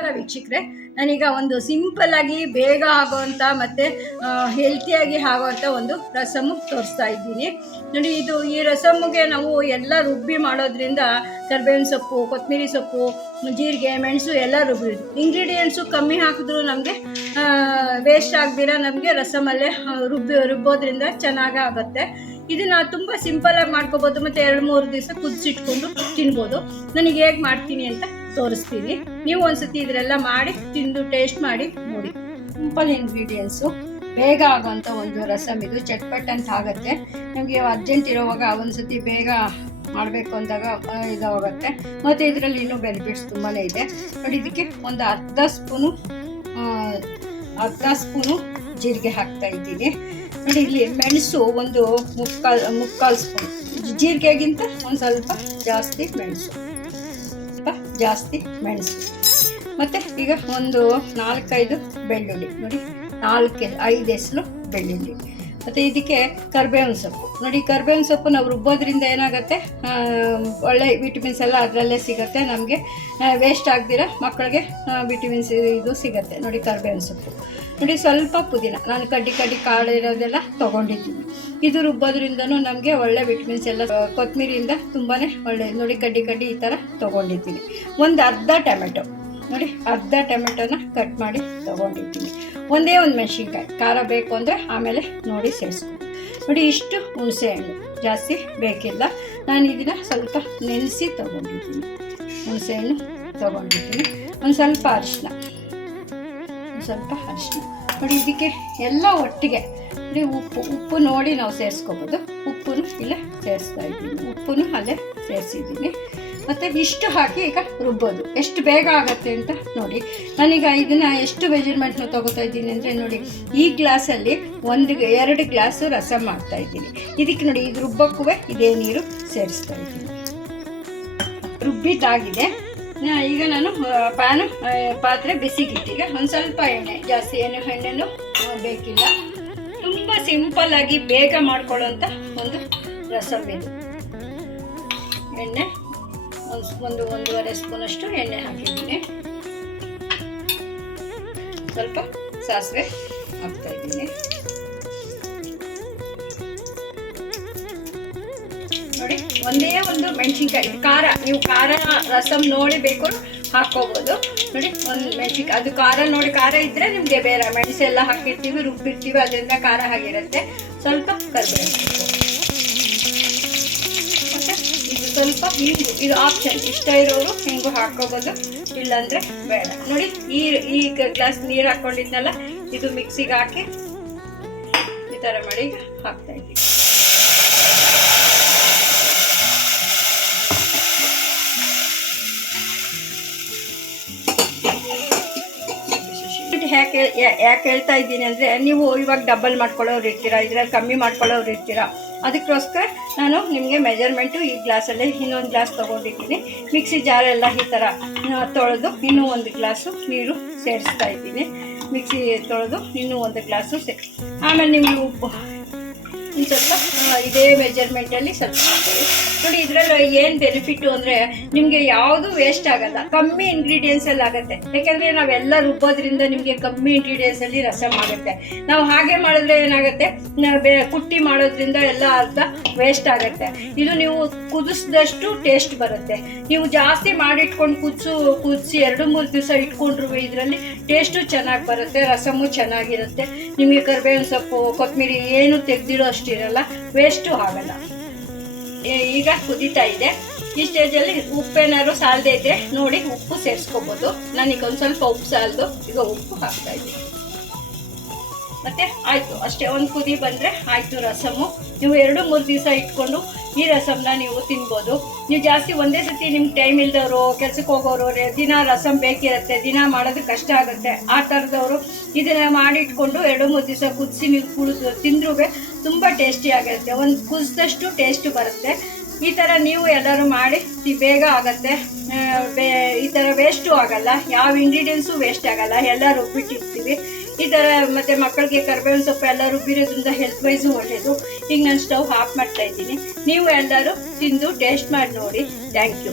ನಮಸ್ಕಾರ ವೀಕ್ಷಕರೇ. ನಾನೀಗ ಒಂದು ಸಿಂಪಲ್ ಆಗಿ ಬೇಗ ಆಗೋವಂಥ ಮತ್ತು ಹೆಲ್ತಿಯಾಗಿ ಆಗೋವಂಥ ಒಂದು ರಸಮ್ಮು ತೋರಿಸ್ತಾ ಇದ್ದೀನಿ ನೋಡಿ. ಈ ರಸಮ್ಮಿಗೆ ನಾವು ಎಲ್ಲ ರುಬ್ಬಿ ಮಾಡೋದ್ರಿಂದ ಕರ್ಬೇವಿನ ಸೊಪ್ಪು, ಕೊತ್ತಂಬರಿ ಸೊಪ್ಪು, ಜೀರಿಗೆ, ಮೆಣಸು ಎಲ್ಲ ರುಬ್ಬಿದ್ದು. ಇಂಗ್ರೀಡಿಯೆಂಟ್ಸು ಕಮ್ಮಿ ಹಾಕಿದ್ರೂ ನಮಗೆ ವೇಸ್ಟ್ ಆಗದಿರ ನಮಗೆ ರಸಮಲ್ಲೇ ರುಬ್ಬೋದ್ರಿಂದ ಚೆನ್ನಾಗಿ ಆಗುತ್ತೆ. ಇದನ್ನು ತುಂಬ ಸಿಂಪಲಾಗಿ ಮಾಡ್ಕೋಬೋದು ಮತ್ತು 2-3 ದಿವಸ ಕುದಿಸಿಟ್ಕೊಂಡು ತಿನ್ಬೋದು. ನನಗೆ ಹೇಗೆ ಮಾಡ್ತೀನಿ ಅಂತ ತೋರಿಸ್ತೀನಿ. ನೀವು ಒಂದ್ಸತಿ ಇದರೆಲ್ಲ ಮಾಡಿ ತಿಂದು ಟೇಸ್ಟ್ ಮಾಡಿ ನೋಡಿ. ಸಿಂಪಲ್ ಇಂಗ್ರೀಡಿಯೆಂಟ್ಸು, ಬೇಗ ಆಗೋಂಥ ಒಂದು ರಸಮ್ ಇದು. ಚಟ್ಪಟ್ ಅಂತ ಆಗುತ್ತೆ. ನಮಗೆ ಅರ್ಜೆಂಟ್ ಇರೋವಾಗ ಒಂದ್ಸತಿ ಬೇಗ ಮಾಡಬೇಕು ಅಂದಾಗ ಇದಾಗುತ್ತೆ. ಮತ್ತು ಇದರಲ್ಲಿ ಇನ್ನೂ ಬೆನಿಫಿಟ್ಸ್ ತುಂಬಾ ಇದೆ ನೋಡಿ. ಇದಕ್ಕೆ ಒಂದು ಅರ್ಧ ಸ್ಪೂನು ಜೀರಿಗೆ ಹಾಕ್ತಾ ಇದ್ದೀನಿ ನೋಡಿ. ಇಲ್ಲಿ ಮೆಣಸು ಒಂದು ಮುಕ್ಕಾಲು ಸ್ಪೂನ್, ಜೀರಿಗೆಗಿಂತ ಒಂದು ಸ್ವಲ್ಪ ಜಾಸ್ತಿ ಮೆಣಸು. ಮತ್ತು ಈಗ ಒಂದು 4-5 ಬೆಳ್ಳುಳ್ಳಿ ನೋಡಿ, 4-5 ಎಸಳು ಬೆಳ್ಳುಳ್ಳಿ. ಮತ್ತು ಇದಕ್ಕೆ ಕರ್ಬೇವಿನ ಸೊಪ್ಪು ನೋಡಿ. ಕರ್ಬೇವಿನ ಸೊಪ್ಪು ನಾವು ರುಬ್ಬೋದ್ರಿಂದ ಏನಾಗುತ್ತೆ, ಒಳ್ಳೆ ವಿಟಮಿನ್ಸ್ ಎಲ್ಲ ಅದರಲ್ಲೇ ಸಿಗುತ್ತೆ. ನಮಗೆ ವೇಸ್ಟ್ ಆಗದಿರ ಮಕ್ಕಳಿಗೆ ವಿಟಮಿನ್ಸ್ ಇದು ಸಿಗುತ್ತೆ ನೋಡಿ. ಕರ್ಬೇವಿನ ಸೊಪ್ಪು ನೋಡಿ, ಸ್ವಲ್ಪ ಪುದೀನ, ನಾನು ಕಡ್ಡಿ ಕಾಳು ಇರೋದೆಲ್ಲ ತೊಗೊಂಡಿದ್ದೀನಿ. ಇದು ರುಬ್ಬೋದ್ರಿಂದನೂ ನಮಗೆ ಒಳ್ಳೆ ವಿಟಮಿನ್ಸ್ ಎಲ್ಲ. ಕೊತ್ತಂಬರಿಯಿಂದ ತುಂಬಾ ಒಳ್ಳೆ ನೋಡಿ. ಕಡ್ಡಿ ಈ ಥರ ತೊಗೊಂಡಿದ್ದೀನಿ. ಒಂದು ಅರ್ಧ ಟೊಮೆಟೊ ನೋಡಿ, ಅರ್ಧ ಟೊಮೆಟೊನ ಕಟ್ ಮಾಡಿ ತೊಗೊಂಡಿದ್ದೀನಿ. ಒಂದೇ ಒಂದು ಮೆಣಸಿನ್ಕಾಯಿ, ಖಾರ ಬೇಕು ಅಂದರೆ ಆಮೇಲೆ ನೋಡಿ ಸೇರಿಸ್ಕೊಂಡು ನೋಡಿ. ಇಷ್ಟು ಹುಣಸೆ ಹಣ್ಣು, ಜಾಸ್ತಿ ಬೇಕಿಲ್ಲ. ನಾನು ಇದನ್ನು ಸ್ವಲ್ಪ ನೆನೆಸಿ ತೊಗೊಂಡಿದ್ದೀನಿ. ಹುಣಸೆ ಹಣ್ಣು ತೊಗೊಂಡಿದ್ದೀನಿ. ಒಂದು ಸ್ವಲ್ಪ ಅರಿಶಿನ ನೋಡಿ. ಇದಕ್ಕೆ ಎಲ್ಲ ಒಟ್ಟಿಗೆ ನೋಡಿ. ಉಪ್ಪು ನೋಡಿ ನಾವು ಸೇರಿಸ್ಕೋಬೋದು. ಉಪ್ಪನ್ನು ಇಲ್ಲೇ ಸೇರಿಸ್ತಾ ಇದ್ದೀನಿ. ಉಪ್ಪನ್ನು ಅಲ್ಲೇ ಸೇರಿಸಿದ್ದೀನಿ. ಮತ್ತು ಇಷ್ಟು ಹಾಕಿ ಈಗ ರುಬ್ಬೋದು. ಎಷ್ಟು ಬೇಗ ಆಗುತ್ತೆ ಅಂತ ನೋಡಿ. ನಾನೀಗ ಇದನ್ನು ಎಷ್ಟು ಮೆಜರ್ಮೆಂಟ್ನ ತೊಗೋತಾ ಇದ್ದೀನಿ ಅಂದರೆ ನೋಡಿ, ಈ ಗ್ಲಾಸಲ್ಲಿ 2 ಗ್ಲಾಸು ರಸಮ್ ಮಾಡ್ತಾ ಇದ್ದೀನಿ. ಇದಕ್ಕೆ ನೋಡಿ, ಇದು ರುಬ್ಬಕ್ಕೂ ಇದೇ ನೀರು ಸೇರಿಸ್ತಾ ಇದ್ದೀನಿ. ರುಬ್ಬಿದ್ದಾಗಿದೆ. ಈಗ ನಾನು ಪಾತ್ರೆ ಬಿಸಿಗಿಟ್ಟೀಗ ಒಂದು ಸ್ವಲ್ಪ ಎಣ್ಣೆ, ಜಾಸ್ತಿ ಎಣ್ಣೆನೂ ಬೇಕಿಲ್ಲ. ತುಂಬ ಸಿಂಪಲ್ಲಾಗಿ ಬೇಗ ಮಾಡ್ಕೊಳ್ಳೋಂಥ ಒಂದು ರಸಮ್ ಇದು. ಎಣ್ಣೆ ಒಂದು 1.5 ಸ್ಪೂನಷ್ಟು ಎಣ್ಣೆ ಹಾಕಿದ್ದೀನಿ. ಸ್ವಲ್ಪ ಸಾಸಿವೆ ಹಾಕ್ತಾ ಇದ್ದೀನಿ ನೋಡಿ. ಒಂದೇ ಒಂದು ಮೆಣಸಿನ್ಕಾಯಿ, ಖಾರ, ನೀವು ಖಾರ ರಸಮ್ ನೋಡಿ ಬೇಕು ಹಾಕ್ಕೋಬೋದು ನೋಡಿ. ಒಂದು ಮೆಣಸಿನ್ಕಾಯಿ, ಅದು ಖಾರ ನೋಡಿ, ಖಾರ ಇದ್ದರೆ ನಿಮಗೆ ಬೇರೆ ಮೆಣಸೆಲ್ಲ ಹಾಕಿರ್ತೀವಿ, ರುಬ್ಬಿರ್ತೀವಿ, ಅದರಿಂದ ಖಾರ ಆಗಿರುತ್ತೆ. ಸ್ವಲ್ಪ ಕರಿಬೇವು, ಸ್ವಲ್ಪ ಹಿಂಗು, ಇದು ಆಪ್ಷನ್. ಇಷ್ಟ ಇರೋರು ಹಿಂಗು ಹಾಕೋಬೋದು, ಇಲ್ಲಾಂದರೆ ಬೇಡ ನೋಡಿ. ಈ ಗ್ಲಾಸ್ ನೀರು ಹಾಕ್ಕೊಂಡಿದ್ನಲ್ಲ, ಇದು ಮಿಕ್ಸಿಗೆ ಹಾಕಿ ಈ ಥರ ಮಾಡಿ ಹಾಕ್ತಾ ಇದ್ದೀವಿ. ಯಾಕೆ ಹೇಳ್ತಾ ಇದ್ದೀನಿ ಅಂದರೆ, ನೀವು ಇವಾಗ ಡಬಲ್ ಮಾಡ್ಕೊಳ್ಳೋರು ಇರ್ತೀರಾ, ಇದ್ರಲ್ಲಿ ಕಮ್ಮಿ ಮಾಡ್ಕೊಳ್ಳೋರು ಇರ್ತೀರಾ. ಅದಕ್ಕೋಸ್ಕರ ನಾನು ನಿಮಗೆ ಮೆಜರ್ಮೆಂಟು ಈ ಗ್ಲಾಸಲ್ಲೇ ಇನ್ನೊಂದು ಗ್ಲಾಸ್ ತೊಗೊಂಡಿದ್ದೀನಿ. ಮಿಕ್ಸಿ ಜಾರೆಲ್ಲ ಈ ಥರ ತೊಳೆದು ಇನ್ನೂ 1 ಗ್ಲಾಸು ನೀರು ಸೇರಿಸ್ತಾ ಇದ್ದೀನಿ. ಮಿಕ್ಸಿ ತೊಳೆದು ಇನ್ನೂ 1 ಗ್ಲಾಸು ಆಮೇಲೆ ನಿಮಗೆ ಉಪ್ಪು ಸ್ವಲ್ಪ ಇದೇ ಮೆಜರ್ಮೆಂಟಲ್ಲಿ ಸ್ವಲ್ಪ ಹಾಕ್ಕೊಳ್ಳಿ ನೋಡಿ. ಇದರಲ್ಲಿ ಏನು ಬೆನಿಫಿಟ್ಟು ಅಂದರೆ, ನಿಮಗೆ ಯಾವುದು ವೇಸ್ಟ್ ಆಗಲ್ಲ, ಕಮ್ಮಿ ಇಂಗ್ರೀಡಿಯೆಂಟ್ಸಲ್ಲಿ ಆಗುತ್ತೆ. ಯಾಕೆಂದರೆ ನಾವೆಲ್ಲ ರುಬ್ಬೋದ್ರಿಂದ ನಿಮಗೆ ಕಮ್ಮಿ ಇಂಗ್ರೀಡಿಯೆಂಟ್ಸಲ್ಲಿ ರಸಮ್ ಆಗುತ್ತೆ. ನಾವು ಹಾಗೆ ಮಾಡಿದ್ರೆ ಏನಾಗುತ್ತೆ, ಕುಟ್ಟಿ ಮಾಡೋದ್ರಿಂದ ಎಲ್ಲ ಅರ್ಧ ವೇಸ್ಟ್ ಆಗುತ್ತೆ. ಇದು ನೀವು ಕುದಿಸಿದಷ್ಟು ಟೇಸ್ಟ್ ಬರುತ್ತೆ. ನೀವು ಜಾಸ್ತಿ ಮಾಡಿಟ್ಕೊಂಡು ಕುದಿಸಿ 2-3 ದಿವಸ ಇಟ್ಕೊಂಡ್ರು ಇದರಲ್ಲಿ ಟೇಸ್ಟು ಚೆನ್ನಾಗಿ ಬರುತ್ತೆ, ರಸಮ್ಮು ಚೆನ್ನಾಗಿರುತ್ತೆ. ನಿಮಗೆ ಕರಿಬೇವಿನ ಸೊಪ್ಪು, ಕೊತ್ತಂಬರಿ ಏನು ತೆಗೆದಿರೋ ಅಷ್ಟಿರಲ್ಲ, ವೇಸ್ಟು ಆಗಲ್ಲ. ಈಗ ಕುದೀತಾ ಇದೆ. ಈ ಸ್ಟೇಜಲ್ಲಿ ಉಪ್ಪೇನಾದ್ರು ಸಾಲದೇ ಇದ್ರೆ ನೋಡಿ, ಉಪ್ಪು ಸೇರಿಸ್ಕೋಬೋದು. ನಾನೀಗ ಒಂದು ಸ್ವಲ್ಪ ಉಪ್ಪು ಸಾಲದು ಈಗ ಉಪ್ಪು ಹಾಕ್ತಾ ಇದ್ದೀನಿ. ಮತ್ತೆ ಆಯಿತು, ಅಷ್ಟೇ. ಒಂದು ಕುದಿ ಬಂದರೆ ಆಯಿತು ರಸಮ್ಮು. ನೀವು 2-3 ದಿವಸ ಇಟ್ಕೊಂಡು ಈ ರಸಮ್ನ ನೀವು ತಿನ್ಬೋದು. ನೀವು ಜಾಸ್ತಿ ಒಂದೇ ಸತಿ ನಿಮ್ಗೆ ಟೈಮ್ ಇಲ್ದವರು, ಕೆಲ್ಸಕ್ಕೆ ಹೋಗೋರು, ದಿನ ರಸಮ್ ಬೇಕಿರುತ್ತೆ, ದಿನ ಮಾಡೋದು ಕಷ್ಟ ಆಗುತ್ತೆ. ಆ ಥರದವರು ಇದನ್ನು ಮಾಡಿಟ್ಕೊಂಡು 2-3 ದಿವಸ ಕುದಿಸಿ ನೀವು ಕುಡಿದು ತಿಂದ್ರೂ ತುಂಬ ಟೇಸ್ಟಿ ಆಗಿರುತ್ತೆ. ಒಂದು ಕುದಿಸಿದಷ್ಟು ಟೇಸ್ಟ್ ಬರುತ್ತೆ. ಈ ಥರ ನೀವು ಎಲ್ಲರೂ ಮಾಡಿ, ಬೇಗ ಆಗುತ್ತೆ. ಈ ಥರ ವೇಸ್ಟು ಆಗಲ್ಲ, ಯಾವ ಇಂಗ್ರೀಡಿಯೆಂಟ್ಸು ವೇಸ್ಟ್ ಆಗಲ್ಲ, ಎಲ್ಲ ರುಬ್ಬಿಟ್ಟಿರ್ತೀವಿ ಈ ಥರ. ಮತ್ತು ಮಕ್ಕಳಿಗೆ ಕರ್ಬೇವಿನ ಸೊಪ್ಪು ಎಲ್ಲ ರುಬ್ಬಿರೋದ್ರಿಂದ ಹೆಲ್ತ್ ವೈಸು ಒಳ್ಳೆಯದು. ಈಗ ನಾನು ಸ್ಟವ್ ಆಫ್ ಮಾಡ್ತಾ ಇದ್ದೀನಿ. ನೀವು ಎಲ್ಲರೂ ತಿಂದು ಟೇಸ್ಟ್ ಮಾಡಿ ನೋಡಿ. Thank you.